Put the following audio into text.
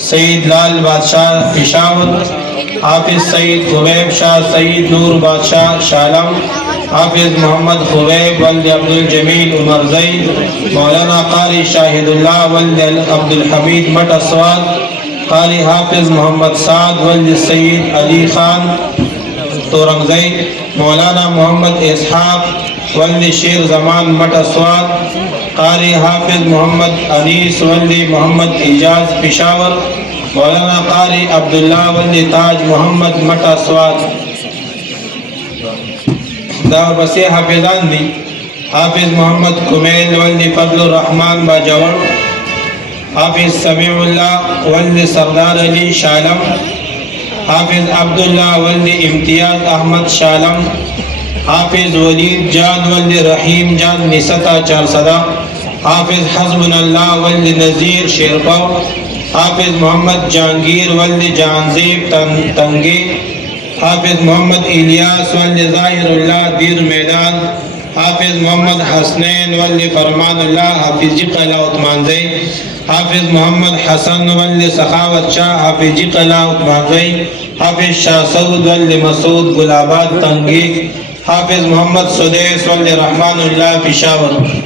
سید لال بادشاہ پشاور، حافظ سید خبیب شاہ سید نور بادشاہ شالم، حافظ محمد خبیب ولد عبد الجمیل عمر زئی، مولانا قاری شاہد اللہ ولد عبد الحمید مٹ اسواد، قاری حافظ محمد سعد ولد سید علی خان تورنگزئی، مولانا محمد اسحاق ولد شیر زمان مٹ اسواد، قاری حافظ محمد انیس ولد محمد اعجاز پشاور، مولانا قاری عبداللہ ولد تاج محمد مٹ اسواد. دا بسی حافظان دی. حافظ محمد کمیل ولد فضل الرحمن باجوڑ، حافظ سمیع اللہ ولد سردار علی شالم، حافظ عبداللہ ولد امتیاز احمد شالم، حافظ ولید جان ولد رحیم جان نستا چارسدہ، حافظ حسبن اللہ ولد نذیر شیرپاؤ، حافظ محمد جہانگیر ولد جہانزیب تنگی، حافظ محمد الیاس ولد ظاہر اللہ دیر میدان، حافظ محمد حسنین ولد فرمان اللہ حافظ جی قلعہ عثمان زئی، حافظ محمد حسن ولد سخاوت شاہ حافظ جی قلعہ عثمان زئی، حافظ شاہ سعود ولد مسعود گلاباد تنگی، حافظ محمد سدیس ولد رحمان اللہ پشاور.